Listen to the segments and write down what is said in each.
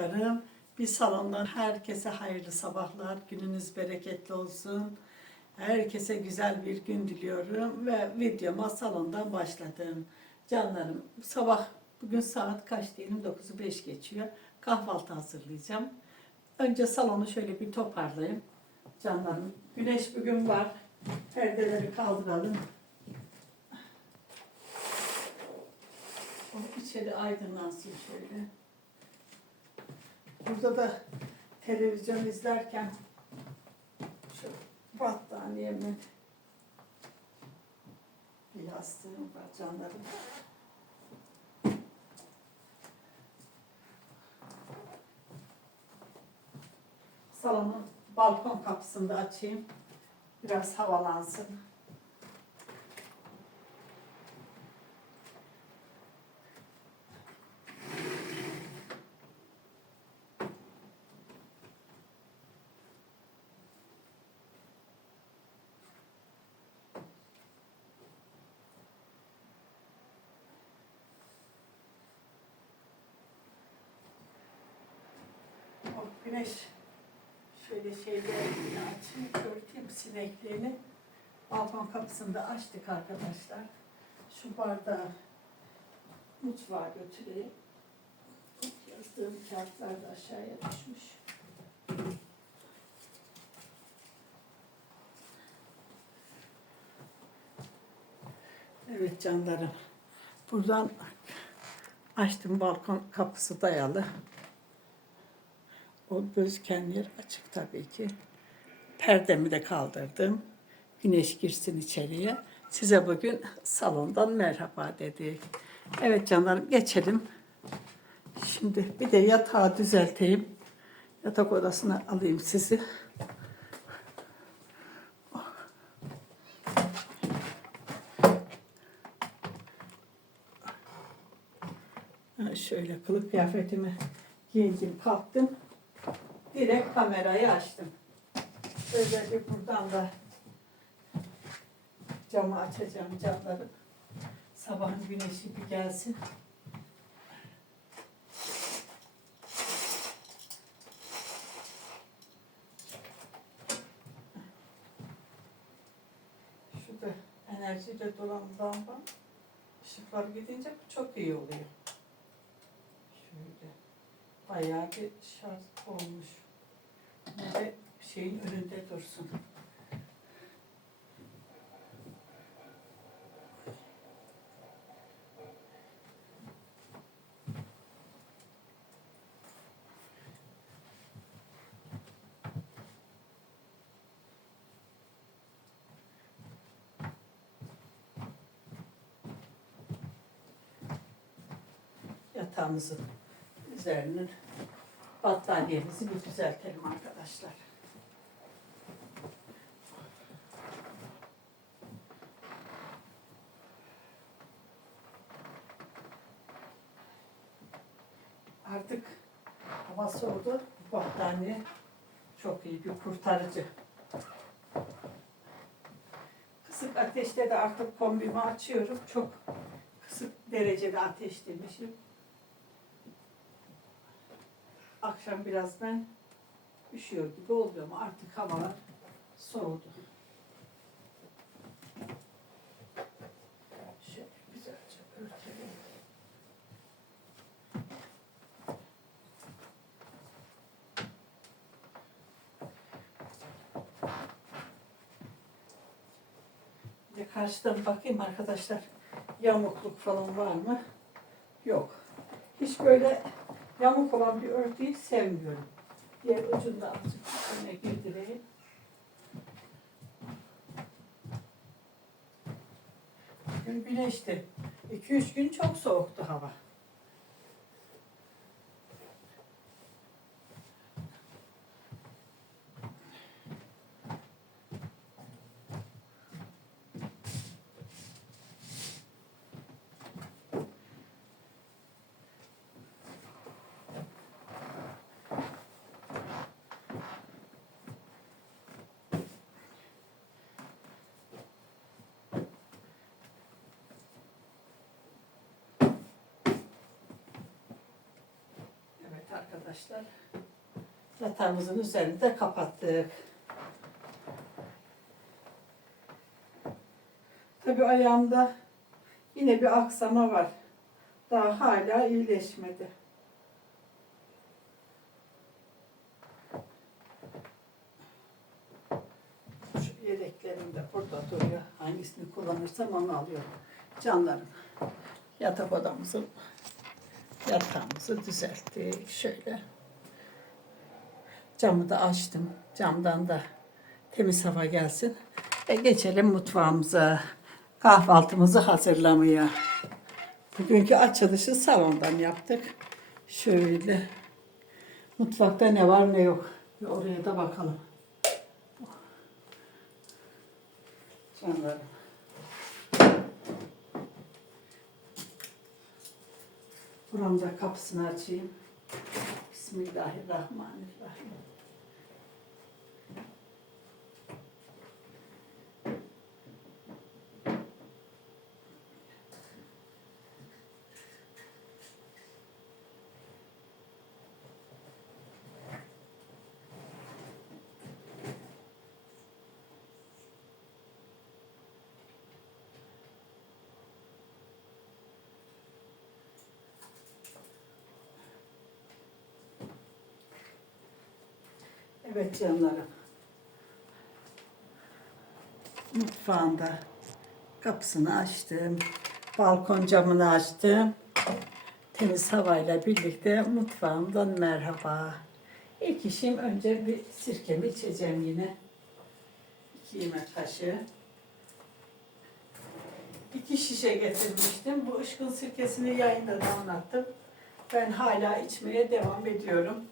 arkadaşlarım. Bir salondan herkese hayırlı sabahlar. Gününüz bereketli olsun. Herkese güzel bir gün diliyorum ve videoma salondan başladım. Canlarım sabah bugün saat kaç diyelim 9'u 5 geçiyor. Kahvaltı hazırlayacağım. Önce salonu şöyle bir toparlayayım. Canlarım güneş bugün var. Perdeleri kaldıralım. O içeri aydınlansın şöyle. Burada da televizyon izlerken şu battaniyemin bir yastığım var canlarım. Salonun balkon kapısını da açayım. Biraz havalansın. O güneş şöyle şeylerini açayım, örteyim sineklerini. Balkon kapısını da açtık arkadaşlar. Şu bardağı mutfağa götüreyim. Yazdığım kağıtlar da aşağıya düşmüş. Evet canlarım. Buradan açtım balkon kapısı dayalı. O gözüken yer açık tabii ki. Perdemi de kaldırdım. Güneş girsin içeriye. Size bugün salondan merhaba dedik. Evet canlarım geçelim. Şimdi bir de yatağı düzelteyim. Yatak odasına alayım sizi. Ha, Şöyle kılık kıyafetimi giyindim kalktım. Direkt kamerayı açtım. Böyle buradan da camı açacağım camları. Sabahın güneşi bir gelsin. Şurada enerjiyle dolan lamba ışıklar gidince çok iyi oluyor. Bayağı şarj olmuş. De şeyin önünde dursun. Yatağımızın üzerinin battaniyemizi bir düzeltelim arkadaşlar. Artık hava soğudu. Bu battaniye çok iyi bir kurtarıcı. Kısık ateşte de artık kombimi açıyorum. Çok kısık derecede ateşlemişim. Akşam biraz ben üşüyor gibi oluyorum. Artık havalar soğudu. Şöyle güzelce karşıdan bakayım arkadaşlar. Yamukluk falan var mı? Yok. Hiç böyle yamuk olan bir örtüyü sevmiyorum. Diğer ucunda azıcık öne girdireyim. Bugün güneşti. 2-3 gün çok soğuktu hava. Arkadaşlar. Yatağımızın üzerini de kapattık. Tabii ayağımda yine bir aksama var. Daha hala iyileşmedi. Şu yedeklerim de burada duruyor. Hangisini kullanırsam onu alıyorum. Canlarım. Yatak odamızın yatağımızı düzelttik. Şöyle. Camı da açtım. Camdan da temiz hava gelsin. Ve geçelim mutfağımıza. Kahvaltımızı hazırlamaya. Bugünkü açılışı salondan yaptık. Şöyle. Mutfakta ne var ne yok. Bir oraya da bakalım. Canlarım. Buramda kapısını açayım. Bismillahirrahmanirrahim. Evet canlarım. Mutfağında kapısını açtım. Balkon camını açtım. Temiz havayla birlikte mutfağımdan merhaba. İlk işim önce bir sirkemi içeceğim yine. İki yemek kaşığı. İki şişe getirmiştim. Bu ışkın sirkesini yayında da anlattım. Ben hala içmeye devam ediyorum.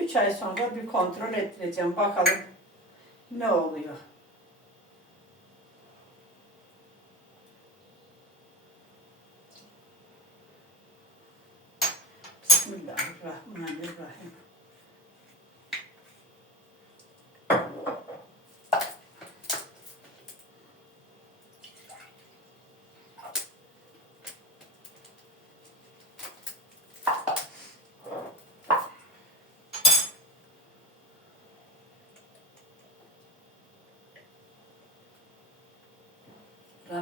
Üç ay sonra bir kontrol ettireceğim. Bakalım ne oluyor. Bismillahirrahmanirrahim.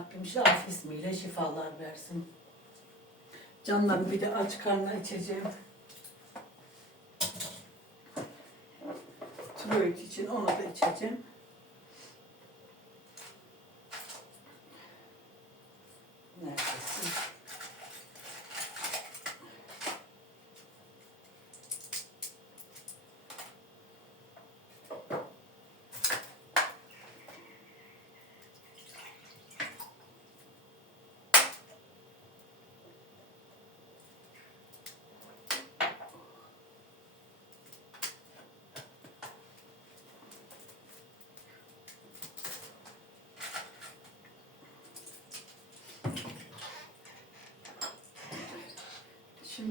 Rabbim şafi ismiyle şifalar versin. Canlarım bir de aç karnına içeceğim. Tiroid için onu da içeceğim. Neredesin?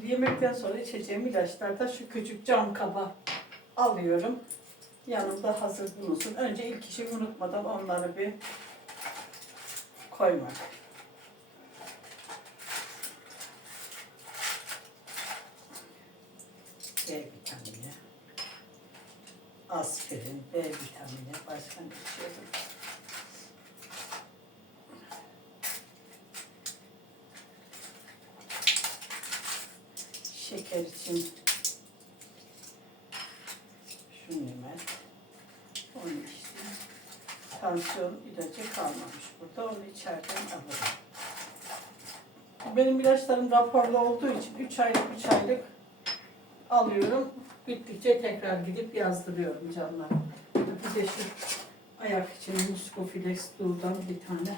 Şimdi yemekten sonra içeceğim ilaçlarda şu küçük cam kaba alıyorum. Yanımda hazır bulunsun. Önce ilk işi unutmadan onları bir koymak. B vitamini, aspirin, B vitamini, başka ne içiyorum? Şeker için şu nimet, onu içtim. İlacı kalmamış burada, onu içeriden alırım. Benim ilaçlarım raporlu olduğu için 3 aylık 3 aylık alıyorum. Bittikçe tekrar gidip yazdırıyorum canlar. Bir de şu ayak için Muscoflex Duo'dan bir tane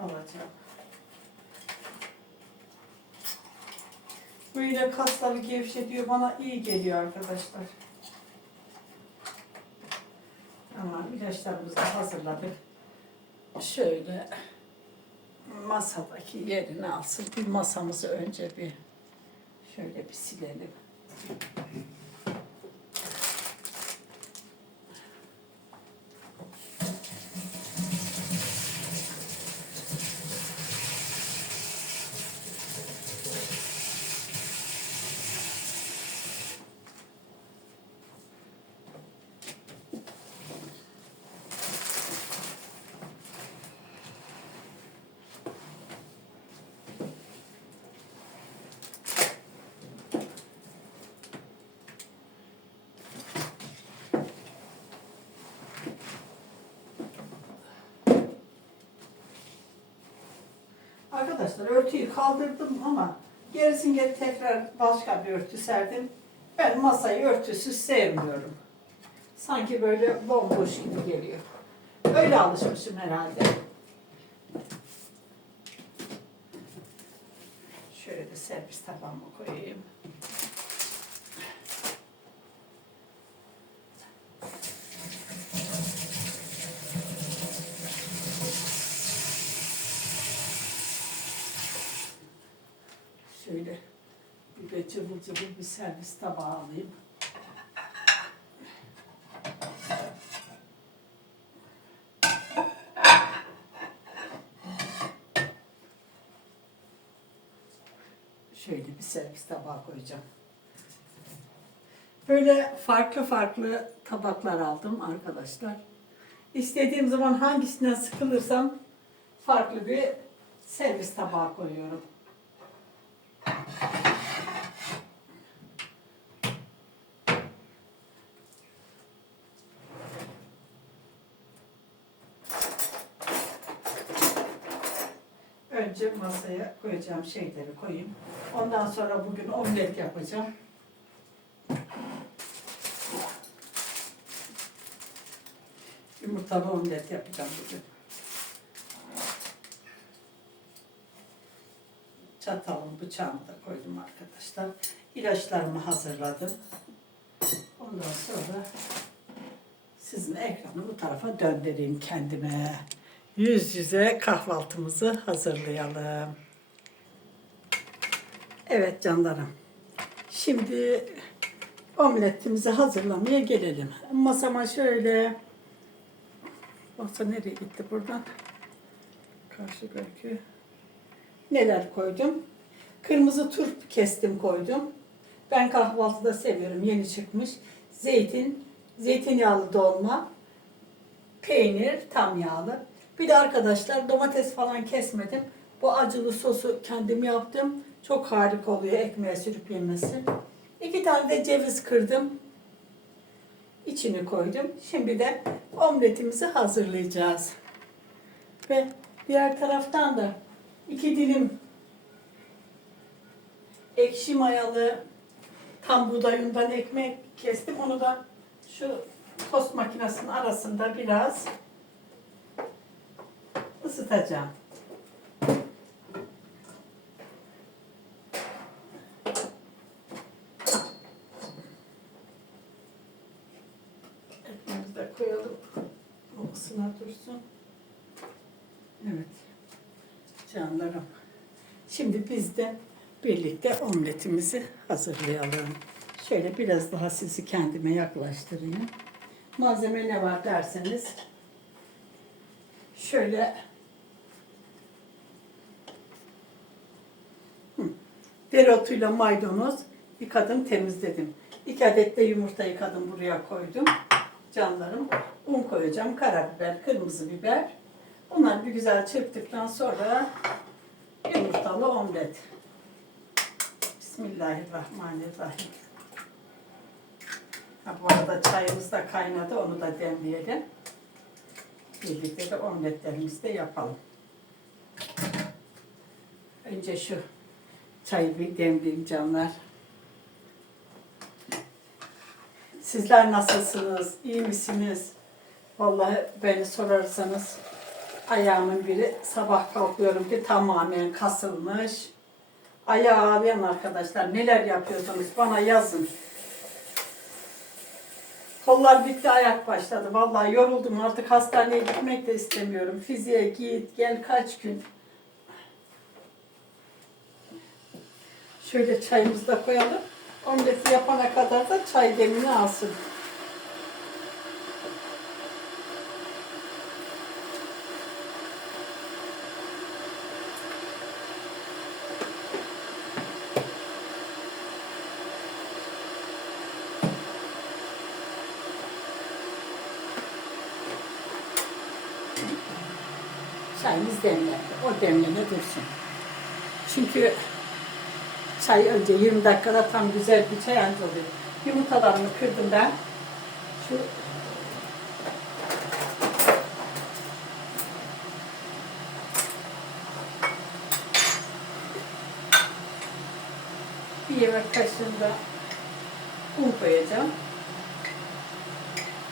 alacağım. Böyle kasları gevşetiyor. Bana iyi geliyor arkadaşlar. Tamam ilaçlarımızı hazırladık. Şöyle masadaki yerini alsın. Bir masamızı önce bir şöyle bir silelim. Arkadaşlar örtüyü kaldırdım ama gerisin geri tekrar başka bir örtü serdim. Ben masayı örtüsüz sevmiyorum. Sanki böyle bomboş gibi geliyor. Öyle alışmışım herhalde. Şöyle de servis tabağıma koyayım. Şöyle de cıvıl cıvıl bir servis tabağı alayım. Şöyle bir servis tabağı koyacağım. Böyle farklı farklı tabaklar aldım arkadaşlar. İstediğim zaman hangisinden sıkılırsam farklı bir servis tabağı koyuyorum. Önce masaya koyacağım şeyleri koyayım. Ondan sonra bugün omlet yapacağım. Yumurtalı omlet yapacağım bugün. Çatalım, bıçağımı da koydum arkadaşlar. İlaçlarımı hazırladım. Ondan sonra sizin ekranı bu tarafa döndüreyim kendime. Yüz yüze kahvaltımızı hazırlayalım. Evet canlarım. Şimdi omletimizi hazırlamaya gelelim. Masama şöyle Masa nereye gitti buradan? Karşı belki. Neler koydum? Kırmızı turp kestim koydum. Ben kahvaltıda seviyorum. Yeni çıkmış. Zeytin, zeytinyağlı dolma, peynir tam yağlı. Bir de arkadaşlar domates falan kesmedim. Bu acılı sosu kendim yaptım. Çok harika oluyor ekmeğe sürüp yemesi. İki tane de ceviz kırdım. İçini koydum. Şimdi de omletimizi hazırlayacağız. Ve diğer taraftan da iki dilim ekşi mayalı tam buğday undan ekmek kestim. Onu da şu tost makinesinin arasında biraz ısıtacağım. Ekmeğimizi de koyalım. O ısına dursun. Evet. Canlarım. Şimdi biz de birlikte omletimizi hazırlayalım. Şöyle biraz daha sizi kendime yaklaştırayım. Malzeme ne var derseniz şöyle dereotuyla maydanoz yıkadım temizledim. İki adet de yumurta yıkadım buraya koydum. Canlarım un koyacağım. Karabiber, kırmızı biber. Bunları bir güzel çırptıktan sonra yumurtalı omlet. Bismillahirrahmanirrahim. Ha, bu arada çayımız da kaynadı. Onu da demleyelim. Birlikte de omletlerimizi de yapalım. Önce şu çayı bir demleyeyim canlar. Sizler nasılsınız? İyi misiniz? Vallahi beni sorarsanız ayağımın biri sabah kalkıyorum ki tamamen kasılmış. Ayağı ağrıyan arkadaşlar neler yapıyorsunuz bana yazın. Kollar bitti ayak başladı. Vallahi yoruldum artık hastaneye gitmek de istemiyorum. Fiziğe git gel kaç gün. Şöyle çayımızı da koyalım. Omleti yapana kadar da çay demini alsın. Çayımız demlendi. O demlene dursun. Çünkü çay önce 20 dakikada tam güzel bir çay anca oluyor. Yumurtalarımı kırdım ben. Şu bir yemek kaşığında un koyacağım.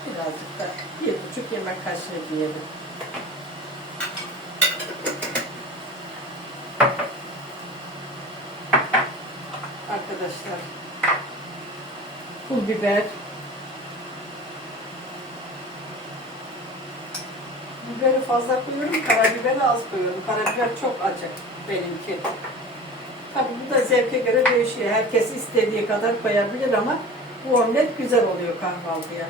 Birazcık da bir buçuk yemek kaşığı diyelim. Arkadaşlar pul biber Biberi fazla koyuyorum, karabiberi az koyuyorum. Karabiber çok acı benimki. Tabii bu da zevke göre değişiyor. Herkes istediği kadar koyabilir ama bu omlet güzel oluyor kahvaltıya.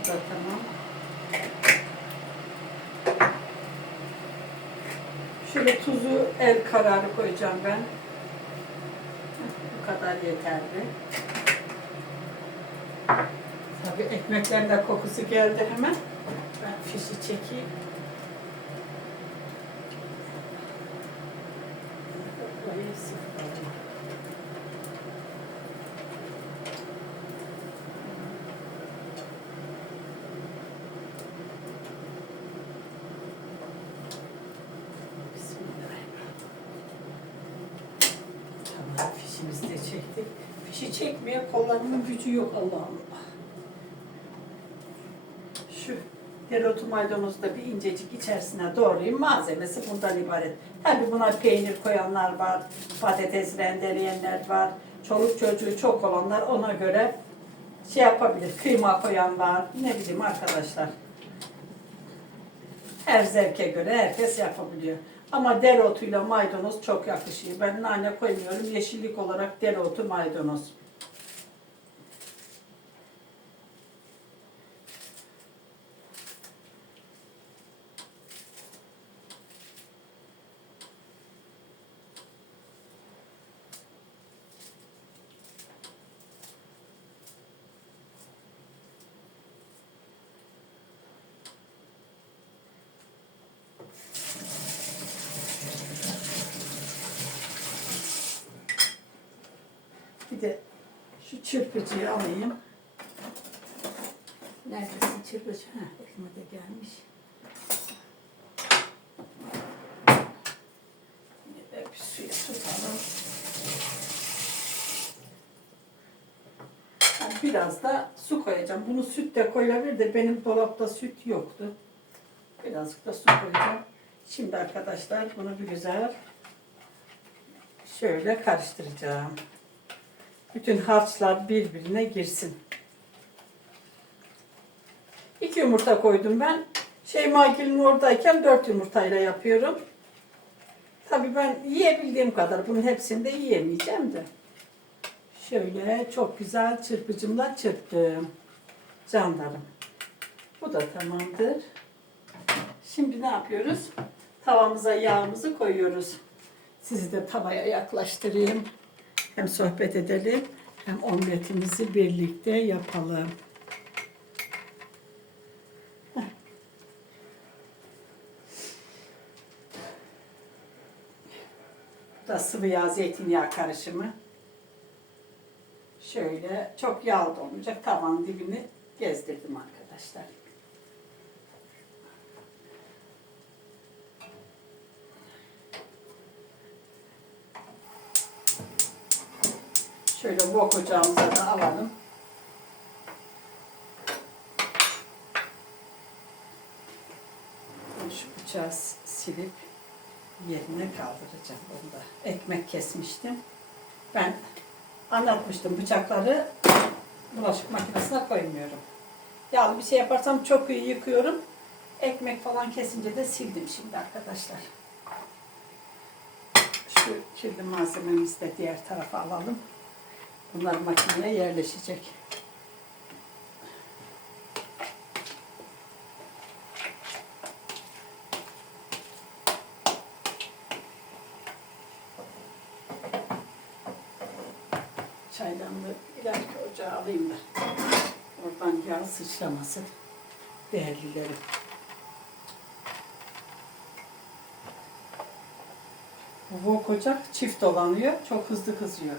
Bu da tamam. Şöyle tuzu el kararı koyacağım ben. Bu kadar yeterli. Tabii ekmeklerin de kokusu geldi hemen. Ben fişi çekeyim. Burayı sıfırlayayım. Bismillahirrahmanirrahim. Fişimizi de çektik. Fişi çekmeye kollarımın gücü yok Allah Allah. Şu dereotu maydanozu da bir incecik içerisine doğrayayım. Malzemesi bundan ibaret. Tabii buna peynir koyanlar var, patates rendeleyenler var. Çoluk çocuğu çok olanlar ona göre şey yapabilir. Kıyma koyan var. Ne bileyim arkadaşlar. Her zevke göre herkes yapabiliyor. Ama dereotuyla maydanoz çok yakışıyor. Ben nane koymuyorum. Yeşillik olarak dereotu maydanoz. Bir de şu çırpıcıyı alayım. Neredesin çırpıcı? Heh, elime de gelmiş. Ha, Biraz da su koyacağım. Bunu süt de koyabilir de benim dolapta süt yoktu. Birazcık da su koyacağım. Şimdi arkadaşlar bunu bir güzel şöyle karıştıracağım. Bütün harçlar birbirine girsin. İki yumurta koydum ben. Şeyma Gül'ün oradayken dört yumurtayla yapıyorum. Tabii ben yiyebildiğim kadar bunun hepsini de yiyemeyeceğim de. Şöyle çok güzel çırpıcımla çırptım. Canlarım. Bu da tamamdır. Şimdi ne yapıyoruz? Tavamıza yağımızı koyuyoruz. Sizi de tavaya yaklaştırayım. Hem sohbet edelim hem omletimizi birlikte yapalım. Bu da sıvı yağ zeytinyağı karışımı. Şöyle çok yağ da olmayacak tavanın dibini gezdirdim arkadaşlar. Şöyle wok ocağımıza da alalım. Şu bıçağı silip yerine kaldıracağım bunu da. Ekmek kesmiştim. Ben anlatmıştım bıçakları bulaşık makinesine koymuyorum. Yağlı bir şey yaparsam çok iyi yıkıyorum. Ekmek falan kesince de sildim şimdi arkadaşlar. Şu kirli malzememizi de diğer tarafa alalım. Bunlar makineye yerleşecek. Çaydanlığı ileriki ocağa alayım da. Oradan yağ sıçramasın. Değerlilerim. Bu wok ocak çift dolanıyor. Çok hızlı kızıyor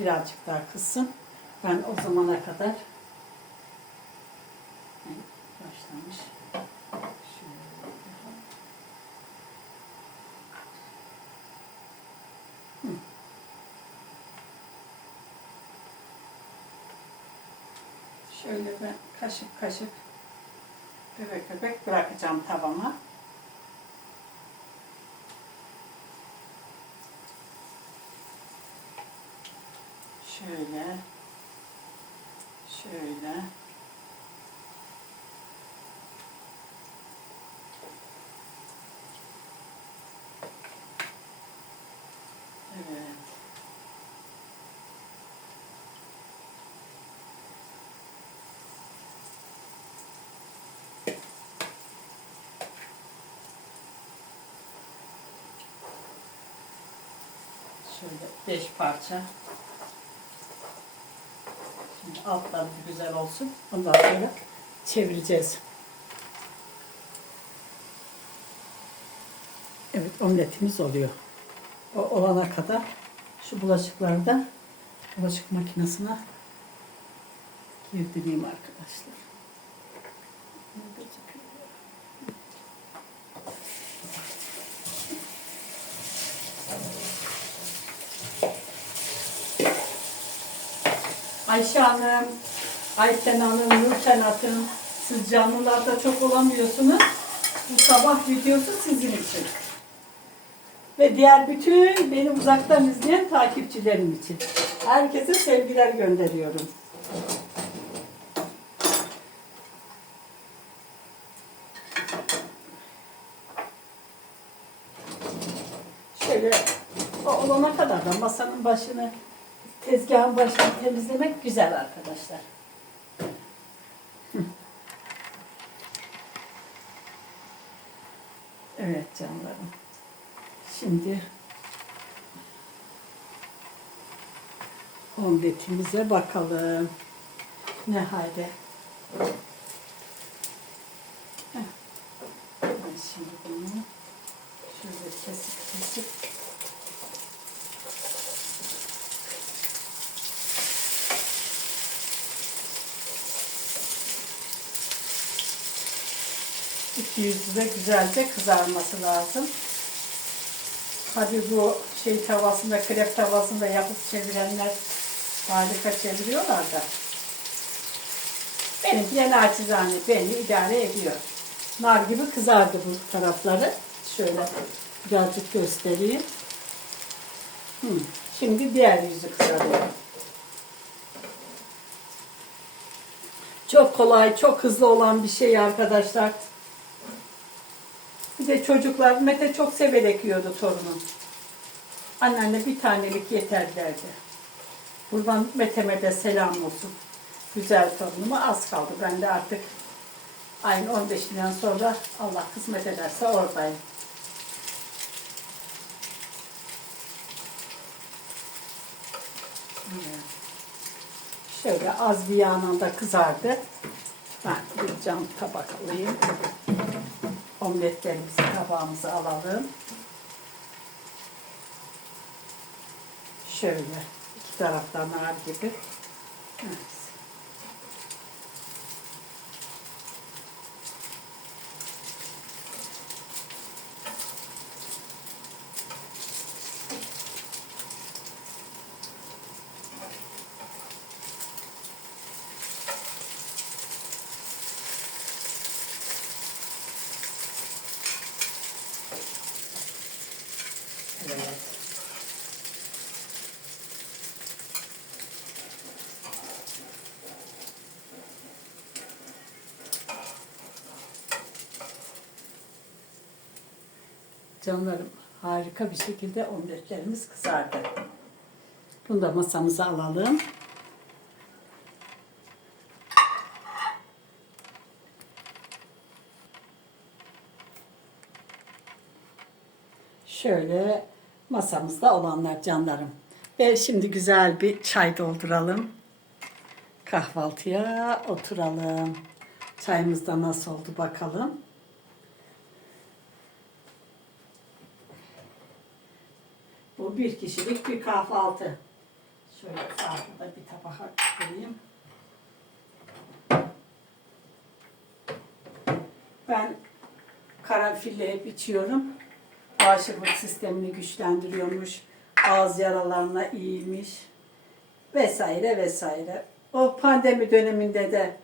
birazcık daha kızsın. Ben o zamana kadar başlamış. Şöyle ben kaşık kaşık bebek bebek bırakacağım tavama. Şöyle. Şöyle. Evet. Şöyle beş parça. Altları bir güzel olsun. Ondan sonra çevireceğiz. Evet omletimiz oluyor. O olana kadar şu bulaşıkları da bulaşık makinesine girdireyim arkadaşlar. Ne gözüküyor? Ayşe Hanım, Ayten Hanım, Nurten Hanım, siz canlılarda çok olamıyorsunuz. Bu sabah videosu sizin için. Ve diğer bütün beni uzaktan izleyen takipçilerim için. Herkese sevgiler gönderiyorum. Şöyle olana kadar da masanın başını, tezgahın başını temizlemek güzel arkadaşlar. Evet canlarım. Şimdi omletimize bakalım. Ne halde? Heh. Ben şimdi bunu şöyle kesip kesip iki yüzü de güzelce kızarması lazım. Hadi bu şey tavasında, krep tavasında yapıp çevirenler harika çeviriyorlar da. Benim yine açızane beni idare ediyor. Nar gibi kızardı bu tarafları. Şöyle birazcık göstereyim. Hı. Şimdi diğer yüzü kızarıyor. Çok kolay, çok hızlı olan bir şey arkadaşlar. Bir de çocuklar, Mete çok severek yiyordu torunum. Anneanne bir tanelik yeter derdi. Buradan Mete'me de selam olsun. Güzel torunuma az kaldı. Ben de artık ayın 15'inden sonra Allah kısmet ederse oradayım. Şöyle az bir yağla da kızardı. Ben bir cam tabak alayım. Omletlerimizi tabağımıza alalım. Şöyle iki taraftan nar gibi. Evet. Canlarım harika bir şekilde omletlerimiz kızardı. Bunu da masamıza alalım. Şöyle masamızda olanlar canlarım. Ve şimdi güzel bir çay dolduralım. Kahvaltıya oturalım. Çayımız da nasıl oldu bakalım. Bir kişilik bir kahvaltı. Şöyle sağda bir tabağa koyayım. Ben karanfille hep içiyorum. Bağışıklık sistemini güçlendiriyormuş. Ağız yaralarına iyiymiş. Vesaire vesaire. O pandemi döneminde de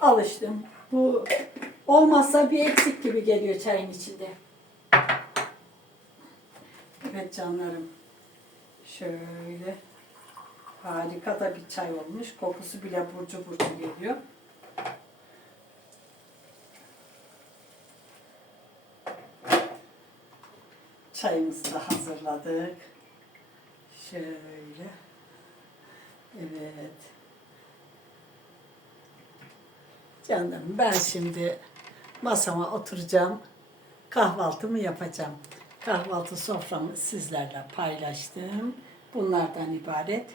alıştım. Bu olmazsa bir eksik gibi geliyor çayın içinde. Evet canlarım. Şöyle harika da bir çay olmuş. Kokusu bile burcu burcu geliyor. Çayımızı da hazırladık. Şöyle. Evet. Canım ben şimdi masama oturacağım. Kahvaltımı yapacağım. Kahvaltı soframı sizlerle paylaştım. Bunlardan ibaret.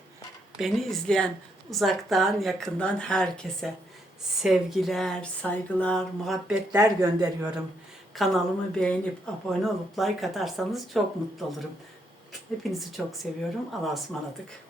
Beni izleyen uzaktan yakından herkese sevgiler, saygılar, muhabbetler gönderiyorum. Kanalımı beğenip abone olup like atarsanız çok mutlu olurum. Hepinizi çok seviyorum. Allah'a ısmarladık.